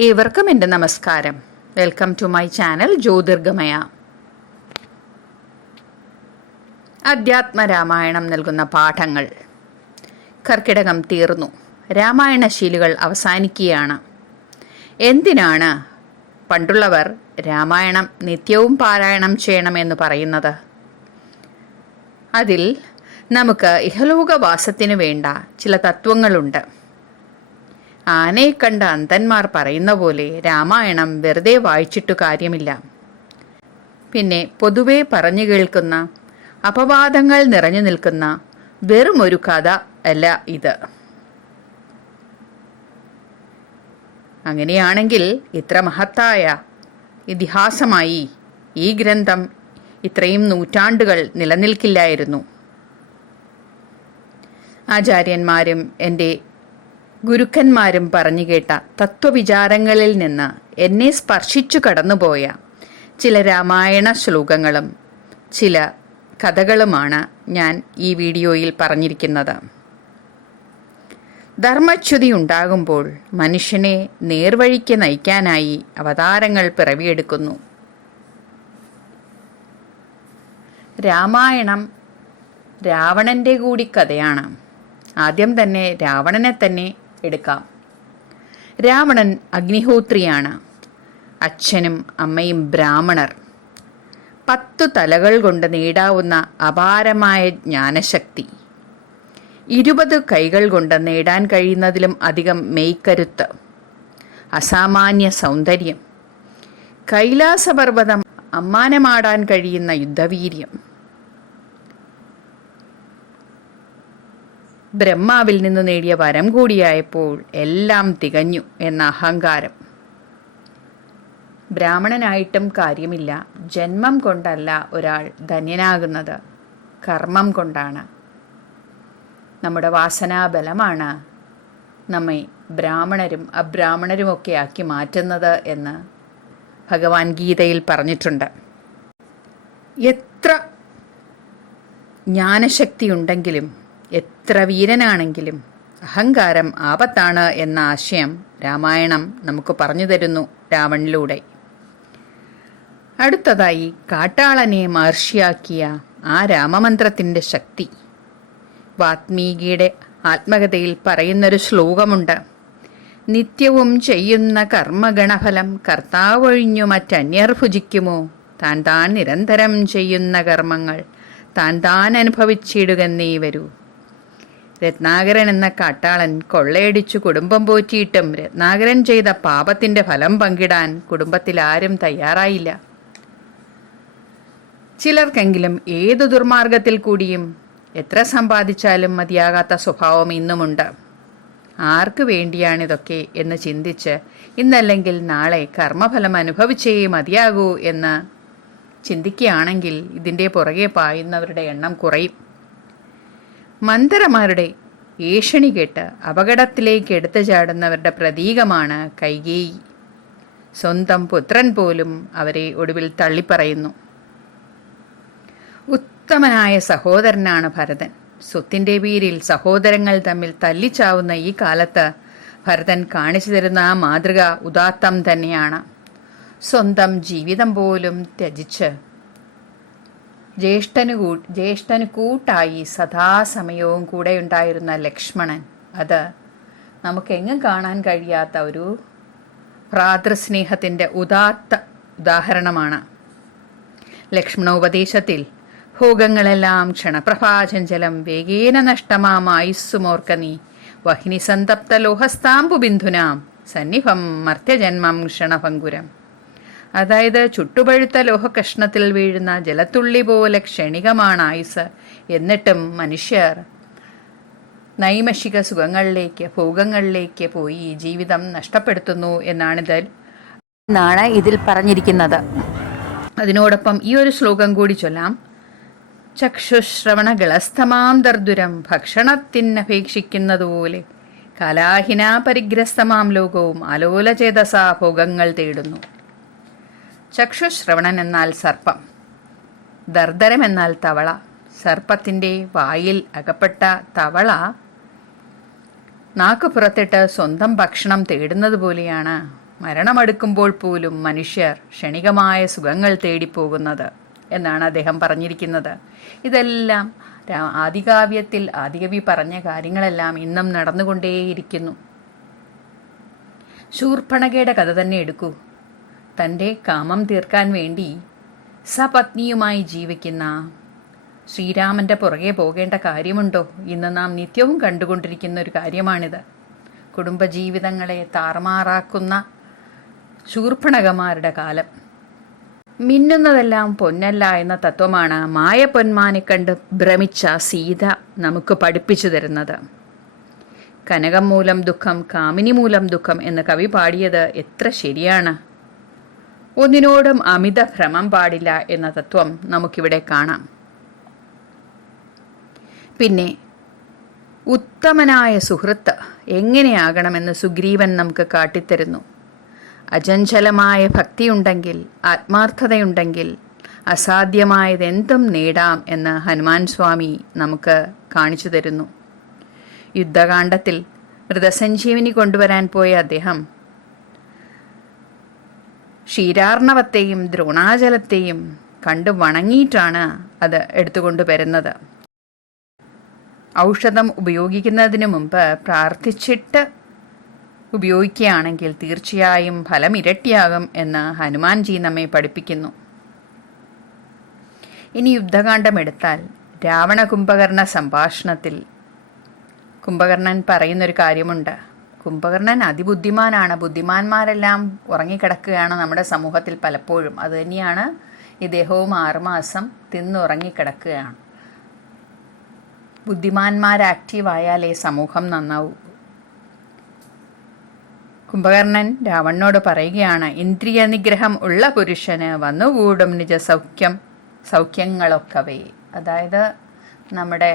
ഏവർക്കും എന്റെ നമസ്കാരം. Welcome to my channel Jyothirgamaya. Adhyatma Ramayanam നൽകുന്ന പാഠങ്ങൾ. കർക്കിടകം തീർന്നു. രാമായണ ശീലുകൾ അവസാനിക്കുകയാണ്. എന്തിനാണ് പണ്ടുള്ളവർ രാമായണം നിത്യവും പാരായണം ചെയ്യണമെന്ന് പറയുന്നത്? അതിൽ നമുക്ക് ഇഹലോകവാസത്തിനു വേണ്ട ചില തത്വങ്ങളുണ്ട്. ആനയെ കണ്ട അന്തന്മാർ പറയുന്ന പോലെ രാമായണം വെറുതെ വായിച്ചിട്ടു കാര്യമില്ല. പിന്നെ പൊതുവെ പറഞ്ഞു കേൾക്കുന്ന അപവാദങ്ങൾ നിറഞ്ഞു നിൽക്കുന്ന വെറും ഒരു കഥ അല്ല ഇത്. അങ്ങനെയാണെങ്കിൽ ഇത്ര മഹത്തായ ഇതിഹാസമായി ഈ ഗ്രന്ഥം ഇത്രയും നൂറ്റാണ്ടുകൾ നിലനിൽക്കില്ലായിരുന്നു. ആചാര്യന്മാരും എന്റെ ഗുരുക്കന്മാരും പറഞ്ഞു കേട്ട തത്വവിചാരങ്ങളിൽ നിന്ന് എന്നെ സ്പർശിച്ചു കടന്നുപോയ ചില രാമായണ ശ്ലോകങ്ങളും ചില കഥകളുമാണ് ഞാൻ ഈ വീഡിയോയിൽ പറഞ്ഞിരിക്കുന്നത്. ധർമ്മച്യുതി ഉണ്ടാകുമ്പോൾ മനുഷ്യനെ നേർവഴിക്ക് നയിക്കാനായി അവതാരങ്ങൾ പിറവിയെടുക്കുന്നു. രാമായണം രാവണന്റെ കൂടി കഥയാണ്. ആദ്യം തന്നെ രാവണനെ തന്നെ എടുക്കാം. രാവണൻ അഗ്നിഹോത്രിയാണ്. അച്ഛനും അമ്മയും ബ്രാഹ്മണർ. പത്തു തലകൾ കൊണ്ട് നേടാവുന്ന അപാരമായ ജ്ഞാനശക്തി. ഇരുപത് കൈകൾ കൊണ്ട് നേടാൻ കഴിയുന്നതിലും അധികം മെയ്ക്കരുത്ത്. അസാമാന്യ സൗന്ദര്യം. കൈലാസപർവതം അമ്മാനമാടാൻ കഴിയുന്ന യുദ്ധവീര്യം. ബ്രഹ്മാവിൽ നിന്ന് നേടിയ വരം കൂടിയായപ്പോൾ എല്ലാം തികഞ്ഞു എന്ന അഹങ്കാരം. ബ്രാഹ്മണനായിട്ടും കാര്യമില്ല. ജന്മം കൊണ്ടല്ല ഒരാൾ ധന്യനാകുന്നത്. കർമ്മം കൊണ്ടാണ്. നമ്മുടെ വാസനാബലമാണ് നമ്മെ ബ്രാഹ്മണരും അബ്രാഹ്മണരുമൊക്കെ ആക്കി മാറ്റുന്നത് എന്ന് ഭഗവാൻ ഗീതയിൽ പറഞ്ഞിട്ടുണ്ട്. എത്ര ജ്ഞാനശക്തി ഉണ്ടെങ്കിലും എത്ര വീരനാണെങ്കിലും അഹങ്കാരം ആപത്താണ് എന്ന ആശയം രാമായണം നമുക്ക് പറഞ്ഞു തരുന്നു രാവണിലൂടെ. അടുത്തതായി കാട്ടാളനെ മഹർഷിയാക്കിയ ആ രാമമന്ത്രത്തിന്റെ ശക്തി. വാത്മീകിയുടെ ആത്മകഥയിൽ പറയുന്നൊരു ശ്ലോകമുണ്ട്. നിത്യവും ചെയ്യുന്ന കർമ്മഗണഫലം കർത്താവൊഴിഞ്ഞു മറ്റന്യർ ഭുജിക്കുമോ? താൻ താൻ നിരന്തരം ചെയ്യുന്ന കർമ്മങ്ങൾ താൻ താൻ അനുഭവിച്ചിടുകന്നേ വരൂ. രത്നാകരൻ എന്ന കാട്ടാളൻ കൊള്ളയടിച്ചു കുടുംബം പോറ്റിയിട്ടും രത്നാകരൻ ചെയ്ത പാപത്തിന്റെ ഫലം പങ്കിടാൻ കുടുംബത്തിൽ ആരും തയ്യാറായില്ല. ചിലർക്കെങ്കിലും ഏതു ദുർമാർഗത്തിൽ കൂടിയും എത്ര സമ്പാദിച്ചാലും മതിയാകാത്ത സ്വഭാവം ഇന്നുമുണ്ട്. ആർക്കു വേണ്ടിയാണിതൊക്കെ എന്ന് ചിന്തിച്ച് ഇന്നല്ലെങ്കിൽ നാളെ കർമ്മഫലം അനുഭവിച്ചേ മതിയാകൂ എന്ന് ചിന്തിക്കുകയാണെങ്കിൽ ഇതിന്റെ പുറകെ പായുന്നവരുടെ എണ്ണം കുറയും. മന്ദരമാരുടെ ഏഷണി കേട്ട് അപകടത്തിലേക്ക് എടുത്തു ചാടുന്നവരുടെ പ്രതീകമാണ് കൈകേയി. സ്വന്തം പുത്രൻ പോലും അവരെ ഒടുവിൽ തള്ളിപ്പറയുന്നു. ഉത്തമനായ സഹോദരനാണ് ഭരതൻ. സ്വത്തിന്റെ പേരിൽ സഹോദരങ്ങൾ തമ്മിൽ തല്ലിച്ചാവുന്ന ഈ കാലത്ത് ഭരതൻ കാണിച്ചു തരുന്ന ആ മാതൃക ഉദാത്തം തന്നെയാണ്. സ്വന്തം ജീവിതം പോലും ത്യജിച്ച് ജ്യേഷ്ഠനു കൂ ജ്യേഷ്ഠന് കൂട്ടായി സദാസമയവും കൂടെയുണ്ടായിരുന്ന ലക്ഷ്മണൻ. അത് നമുക്കെങ്ങും കാണാൻ കഴിയാത്ത ഒരു ഭ്രാതൃസ്നേഹത്തിന്റെ ഉദാത്ത ഉദാഹരണമാണ്. ലക്ഷ്മണോപദേശത്തിൽ ഭോഗങ്ങളെല്ലാം ക്ഷണപ്രഭാചഞ്ചലം വേഗേന നഷ്ടമാമായുസ്സുമോർക്ക നീ. വഹിനി സന്തപ്ത ലോഹസ്താംബു ബിന്ദുനാം സന്നിഭം മർത്യജന്മം ക്ഷണഭങ്കുരം. അതായത് ചുട്ടുപഴുത്ത ലോഹകഷ്ണത്തിൽ വീഴുന്ന ജലത്തുള്ളി പോലെ ക്ഷണികമാണ് ആയുസ്. എന്നിട്ടും മനുഷ്യർ നൈമഷിക സുഖങ്ങളിലേക്ക് ഭോഗങ്ങളിലേക്ക് പോയി ജീവിതം നഷ്ടപ്പെടുത്തുന്നു എന്നാണിതിൽ എന്നാണ് ഇതിൽ പറഞ്ഞിരിക്കുന്നത്. അതിനോടൊപ്പം ഈ ഒരു ശ്ലോകം കൂടി ചൊല്ലാം. ചക്ഷുശ്രവണ ഗളസ്തമാം ദർദുരം ഭക്ഷണത്തിനപേക്ഷിക്കുന്നതുപോലെ കലാഹിനാ പരിഗ്രസ്തമാം ലോകവും അലോലചേതസാ ഭോഗങ്ങൾ തേടുന്നു. ചക്ഷുശ്രവണൻ എന്നാൽ സർപ്പം. ദർദരം എന്നാൽ തവള. സർപ്പത്തിന്റെ വായിൽ അകപ്പെട്ട തവള നാക്ക് പുറത്തിട്ട് സ്വന്തം ഭക്ഷണം തേടുന്നത് പോലെയാണ് മരണമടുക്കുമ്പോൾ പോലും മനുഷ്യർ ക്ഷണികമായ സുഖങ്ങൾ തേടിപ്പോകുന്നത് എന്നാണ് അദ്ദേഹം പറഞ്ഞിരിക്കുന്നത്. ഇതെല്ലാം ആദികാവ്യത്തിൽ ആദികവി പറഞ്ഞ കാര്യങ്ങളെല്ലാം ഇന്നും നടന്നുകൊണ്ടേയിരിക്കുന്നു. ശൂർപ്പണകയുടെ കഥ തന്നെ എടുക്കൂ. തന്റെ കാമം തീർക്കാൻ വേണ്ടി സപത്നിയുമായി ജീവിക്കുന്ന ശ്രീരാമന്റെ പുറകെ പോകേണ്ട കാര്യമുണ്ടോ ഇന്ന് നാം നിത്യവും കണ്ടുകൊണ്ടിരിക്കുന്ന ഒരു കാര്യമാണിത്. കുടുംബജീവിതങ്ങളെ താറുമാറാക്കുന്ന ശൂർപ്പണകമാരുടെ കാലം. മിന്നുന്നതെല്ലാം പൊന്നല്ല എന്ന തത്വമാണ് മായ പൊന്മാനെ കണ്ട് ഭ്രമിച്ച സീത നമുക്ക് പഠിപ്പിച്ചു തരുന്നത്. കനകം മൂലം ദുഃഖം കാമിനി മൂലം ദുഃഖം എന്ന് കവി പാടിയത് എത്ര ശരിയാണ്. ഒന്നിനോടും അമിത ഭ്രമം പാടില്ല എന്ന തത്വം നമുക്കിവിടെ കാണാം. പിന്നെ ഉത്തമനായ സുഹൃത്ത് എങ്ങനെയാകണമെന്ന് സുഗ്രീവൻ നമുക്ക് കാട്ടിത്തരുന്നു. അചഞ്ചലമായ ഭക്തിയുണ്ടെങ്കിൽ ആത്മാർത്ഥതയുണ്ടെങ്കിൽ അസാധ്യമായതെന്തും നേടാം എന്ന് ഹനുമാൻ സ്വാമി നമുക്ക് കാണിച്ചു തരുന്നു. യുദ്ധകാണ്ഡത്തിൽ മൃതസഞ്ജീവിനി കൊണ്ടുവരാൻ പോയ അദ്ദേഹം ക്ഷീരാർണവത്തെയും ദ്രോണാചലത്തെയും കണ്ടു വണങ്ങിയിട്ടാണ് അത് എടുത്തുകൊണ്ട് വരുന്നത്. ഔഷധം ഉപയോഗിക്കുന്നതിന് മുമ്പ് പ്രാർത്ഥിച്ചിട്ട് ഉപയോഗിക്കുകയാണെങ്കിൽ തീർച്ചയായും ഫലം ഇരട്ടിയാകും എന്ന് ഹനുമാൻജി നമ്മെ പഠിപ്പിക്കുന്നു. ഇനി യുദ്ധകാന്ഡം എടുത്താൽ രാവണ കുംഭകർണ സംഭാഷണത്തിൽ കുംഭകർണൻ പറയുന്നൊരു കാര്യമുണ്ട്. കുംഭകർണൻ അതിബുദ്ധിമാനാണ്. ബുദ്ധിമാന്മാരെല്ലാം ഉറങ്ങിക്കിടക്കുകയാണ് നമ്മുടെ സമൂഹത്തിൽ പലപ്പോഴും. അതുതന്നെയാണ് ഇദ്ദേഹവും ആറുമാസം തിന്നുറങ്ങിക്കിടക്കുകയാണ്. ബുദ്ധിമാന്മാർ ആക്റ്റീവായാലേ സമൂഹം നന്നാവൂ. കുംഭകർണൻ രാവണനോട് പറയുകയാണ് ഇന്ദ്രിയ നിഗ്രഹം ഉള്ള പുരുഷന് വന്നുകൂടും നിജ സൗഖ്യം സൗഖ്യങ്ങളൊക്കവേ. അതായത് നമ്മുടെ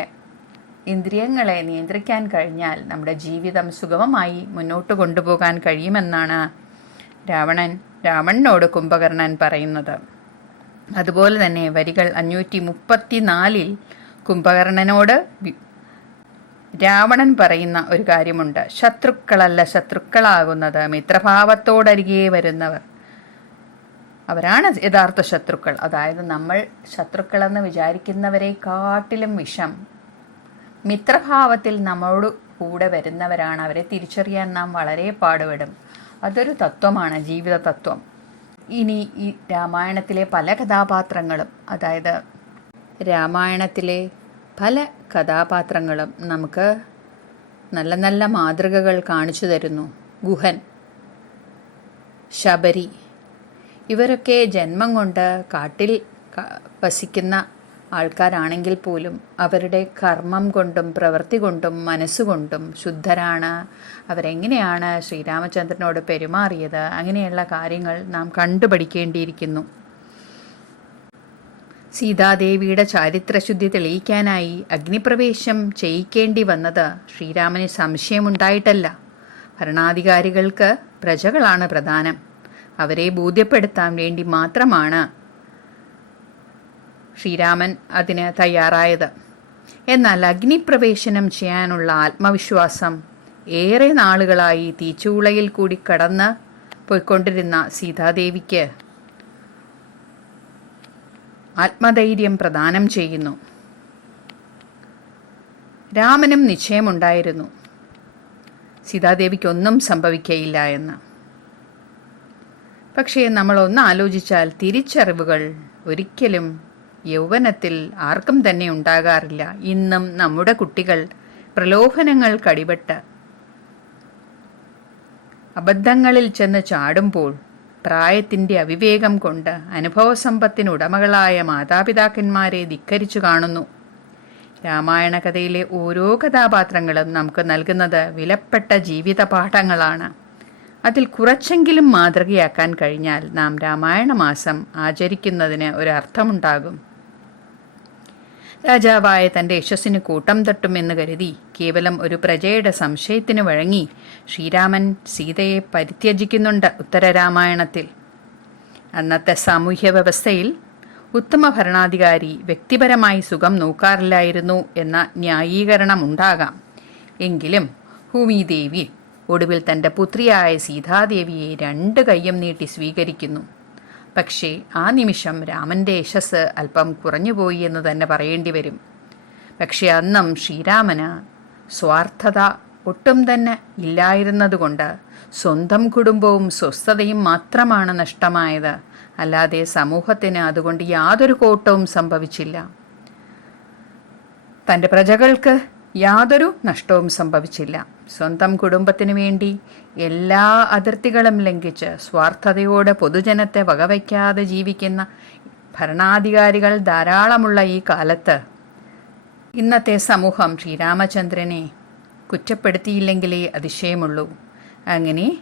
ഇന്ദ്രിയങ്ങളെ നിയന്ത്രിക്കാൻ കഴിഞ്ഞാൽ നമ്മുടെ ജീവിതം സുഗമമായി മുന്നോട്ട് കൊണ്ടുപോകാൻ കഴിയുമെന്നാണ് രാവണൻ രാവണനോട് കുംഭകർണൻ പറയുന്നത്. അതുപോലെ തന്നെ വരികൾ അഞ്ഞൂറ്റി മുപ്പത്തിനാലിൽ കുംഭകർണനോട് രാവണൻ പറയുന്ന ഒരു കാര്യമുണ്ട്. ശത്രുക്കളല്ല ശത്രുക്കളാകുന്നത് മിത്രഭാവത്തോടരികെ വരുന്നവർ. അവരാണ് യഥാർത്ഥ ശത്രുക്കൾ. അതായത് നമ്മൾ ശത്രുക്കളെന്ന് വിചാരിക്കുന്നവരെ കാട്ടിലും വിഷം മിത്രഭാവത്തിൽ നമ്മളോട് കൂടെ വരുന്നവരാണ്. അവരെ തിരിച്ചറിയാൻ നാം വളരെ പാടുപെടും. അതൊരു തത്വമാണ് ജീവിത തത്വം. ഇനി ഈ രാമായണത്തിലെ പല കഥാപാത്രങ്ങളും അതായത് രാമായണത്തിലെ പല കഥാപാത്രങ്ങളും നമുക്ക് നല്ല നല്ല മാതൃകകൾ കാണിച്ചു തരുന്നു. ഗുഹൻ ശബരി ഇവരൊക്കെ ജന്മം കൊണ്ട് കാട്ടിൽ വസിക്കുന്ന ആൾക്കാരാണെങ്കിൽ പോലും അവരുടെ കർമ്മം കൊണ്ടും പ്രവൃത്തി കൊണ്ടും മനസ്സുകൊണ്ടും ശുദ്ധരാണ്. അവരെങ്ങനെയാണ് ശ്രീരാമചന്ദ്രനോട് പെരുമാറിയത്? അങ്ങനെയുള്ള കാര്യങ്ങൾ നാം കണ്ടുപഠിക്കേണ്ടിയിരിക്കുന്നു. സീതാദേവിയുടെ ചാരിത്രശുദ്ധി തെളിയിക്കാനായി അഗ്നിപ്രവേശം ചെയ്യിക്കേണ്ടി വന്നത് ശ്രീരാമന് സംശയമുണ്ടായിട്ടല്ല. ഭരണാധികാരികൾക്ക് പ്രജകളാണ് പ്രധാനം. അവരെ ബോധ്യപ്പെടുത്താൻ വേണ്ടി മാത്രമാണ് ശ്രീരാമൻ അതിന് തയ്യാറായത്. എന്നാൽ അഗ്നിപ്രവേശനം ചെയ്യാനുള്ള ആത്മവിശ്വാസം ഏറെ നാളുകളായി തീച്ചൂളയിൽ കൂടി കടന്ന് പോയിക്കൊണ്ടിരുന്ന സീതാദേവിക്ക് ആത്മധൈര്യം പ്രദാനം ചെയ്യുന്നു. രാമനും നിശ്ചയമുണ്ടായിരുന്നു. സീതാദേവിക്കൊന്നും സംഭവിക്കയില്ല എന്ന്. പക്ഷേ നമ്മൾ ഒന്ന് ആലോചിച്ചാൽ തിരിച്ചറിവുകൾ ഒരിക്കലും യൗവനത്തിൽ ആർക്കും തന്നെ ഉണ്ടാകാറില്ല. ഇന്നും നമ്മുടെ കുട്ടികൾ പ്രലോഭനങ്ങൾ കടിപെട്ട് അബദ്ധങ്ങളിൽ ചെന്ന് ചാടുമ്പോൾ പ്രായത്തിന്റെ അവിവേകം കൊണ്ട് അനുഭവസമ്പത്തിനുടമകളായ മാതാപിതാക്കന്മാരെ ധിക്കരിച്ചു കാണുന്നു. രാമായണ കഥയിലെ ഓരോ കഥാപാത്രങ്ങളും നമുക്ക് നൽകുന്നത് വിലപ്പെട്ട ജീവിത പാഠങ്ങളാണ്. അതിൽ കുറച്ചെങ്കിലും മാതൃകയാക്കാൻ കഴിഞ്ഞാൽ നാം രാമായണ മാസം ആചരിക്കുന്നതിന് ഒരു അർത്ഥമുണ്ടാകും. രാജാവായ തന്റെ യശസ്സിന് കൂട്ടം തട്ടുമെന്ന് കരുതി കേവലം ഒരു പ്രജയുടെ സംശയത്തിന് വഴങ്ങി ശ്രീരാമൻ സീതയെ പരിത്യജിക്കുന്നുണ്ട് ഉത്തരരാമായണത്തിൽ അന്നത്തെ സാമൂഹ്യ വ്യവസ്ഥയിൽ ഉത്തമ ഭരണാധികാരി വ്യക്തിപരമായി സുഖം നോക്കാറില്ലായിരുന്നു എന്ന ന്യായീകരണം ഉണ്ടാകാം. എങ്കിലും ഭൂമിദേവി ഒടുവിൽ തന്റെ പുത്രിയായ സീതാദേവിയെ രണ്ട് കൈയും നീട്ടി സ്വീകരിക്കുന്നു. പക്ഷേ ആ നിമിഷം രാമന്റെ യശസ് അല്പം കുറഞ്ഞുപോയി എന്ന് തന്നെ പറയേണ്ടി വരും. പക്ഷേ അന്നും ശ്രീരാമന് സ്വാർത്ഥത ഒട്ടും തന്നെ ഇല്ലായിരുന്നതുകൊണ്ട് സ്വന്തം കുടുംബവും സ്വസ്ഥതയും മാത്രമാണ് നഷ്ടമായത്. അല്ലാതെ സമൂഹത്തിന് അതുകൊണ്ട് യാതൊരു കോട്ടവും സംഭവിച്ചില്ല. തന്റെ പ്രജകൾക്ക് യാതൊരു നഷ്ടവും സംഭവിച്ചില്ല. സ്വന്തം കുടുംബത്തിനു വേണ്ടി എല്ലാ അതിർത്തികളും ലംഘിച്ച് സ്വാർത്ഥതയോടെ പൊതുജനത്തെ വകവയ്ക്കാതെ ജീവിക്കുന്ന ഭരണാധികാരികൾ ധാരാളമുള്ള ഈ കാലത്ത് ഇന്നത്തെ സമൂഹം ശ്രീരാമചന്ദ്രനെ കുറ്റപ്പെടുത്തിയില്ലെങ്കിലേ അതിശയമുള്ളൂ. അങ്ങനെ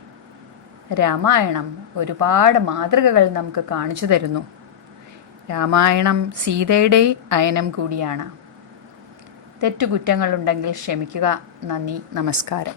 രാമായണം ഒരുപാട് മാതൃകകൾ നമുക്ക് കാണിച്ചു തരുന്നു. രാമായണം സീതയുടെ അയനം കൂടിയാണ്. തെറ്റുകുറ്റങ്ങളുണ്ടെങ്കിൽ ക്ഷമിക്കുക. നന്ദി. നമസ്കാരം.